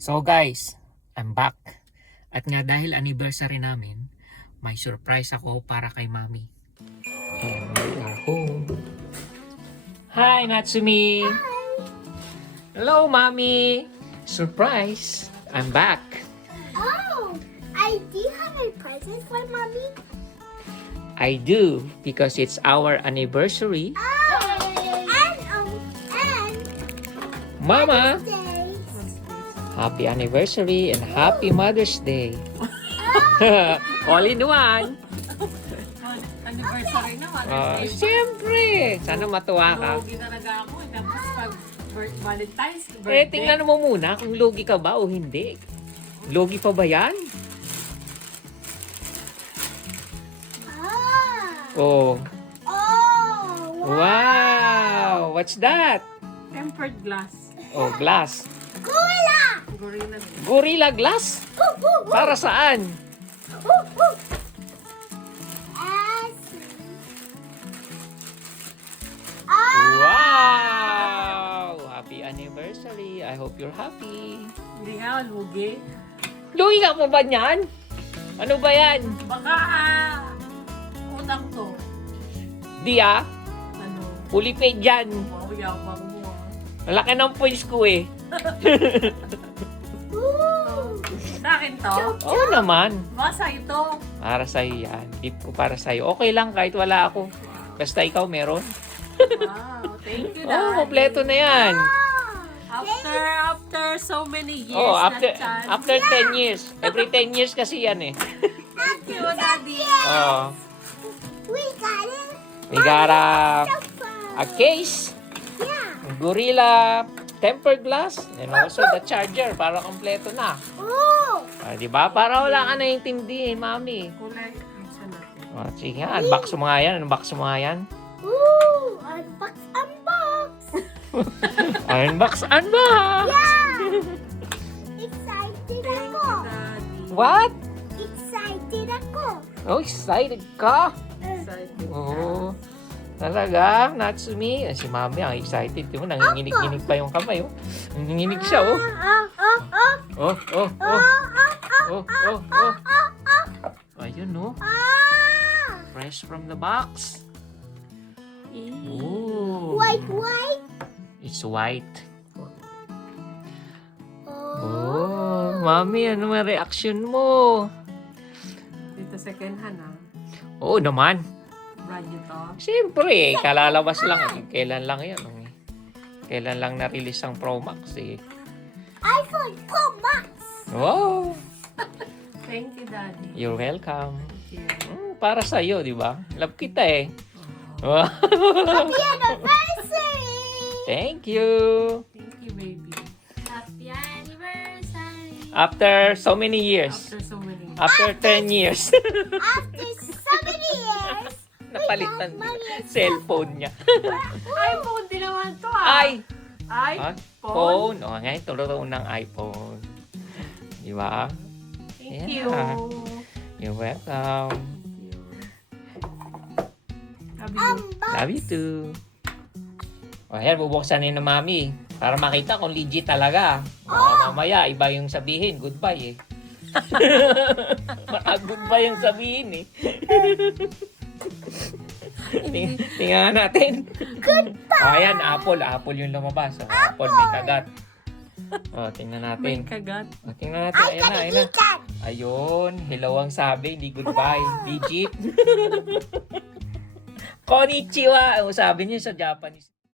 So guys, I'm back. At nga dahil anniversary namin, may surprise ako para kay Mami. And we are home. Hi Natsumi! Hi! Hello Mami! Surprise! I'm back. Oh, do you have a present for mommy? I do, because it's our anniversary. Oh, and Mama! Day. Happy anniversary and happy Mother's Day. All in one. Anniversary naman. Siyempre! Sana matuwa ka. Lugi talaga ako. Tapos pag Valentine's Eh, birthday. tingnan mo muna kung lugi ka ba o hindi. Lugi pa ba yan? Ah. Oh. Oh, Wow! What's that? Tempered glass. Oh, glass. Gula! Gorilla. Gorilla glass? Para saan? Wow! Happy anniversary. I hope you're happy. Hindi nga, lugi. Lugi ka pa ba niyan? Ano ba yan? Baka utang to. Di ah. Ano? Fully paid yan. Wow, yabang mo. Malaki ng points ko eh. Sa akin to? Oo naman. Basa ito. Para sa'yo yan. Gift ko para sa'yo. Okay lang kahit wala ako. Basta ikaw meron. Wow, thank you, Oh, Daddy. kompleto na yan. After so many years. Oh, na after chance. after 10 years. Every 10 years kasi yan eh. Thank you, Daddy. Oh, We got it. we got a So fun. case, Yeah. Gorilla tempered glass, and also the charger para kompleto na. Oh. Di ba? Para wala ka naiintindihin, Mami. Kulay. Isa natin. Oh, sige nga, unbox mo nga yan. Unbox mo nga yan. Ooh, unbox. Unbox, unbox! Yeah. Excited Thank ako. you, Daddy. What? Excited ako. Oh, excited ka? Excited. Oo. Talaga, Natsumi. Si Mami ang excited. Di mo, nanginginig-ginig pa yung kamay. Oh. Nanginginig siya, oh. Oh, oh, oh. Oh, oh, oh. Ayun, oh. Fresh from the box. Oh. White. It's white. Oh. Oh, Mami, ano ang reaction mo? Dito second hand, ah. Oo naman. Brand new to. Siyempre, kalalabas lang. Kailan lang yan? Kailan lang na-release ang Pro Max eh. iPhone Pro Max. Wow! Thank you, Daddy. You're welcome. Thank you. Para sa'yo, di ba? Love kita eh. Wow. Happy anniversary. Thank you. Thank you, baby. Happy anniversary. After so many years. After so many. After 10 years. After so many years. Napalitan niya. Cellphone niya. iPhone din naman to, ah. Ay! iPhone. Phone. O, ngayon turuan ng iPhone. Di ba? Thank Yeah. you. You're welcome. Love you. Love you too. O, ayan, bubuksan ni na Mami. Para makita kung legit talaga. Baka mamaya, iba yung sabihin. Goodbye eh. Baka goodbye yung sabihin eh. Tingnan natin. Goodbye! O, ayan, Apple. Apple yung lumabas. O, Apple may kagat. O, tingnan May natin. kagat. O, tingnan natin. Ayan na, ayan na. Ayun, hello ang sabi, hindi goodbye. Legit. Konnichiwa. O, sabi niya sa Japanese.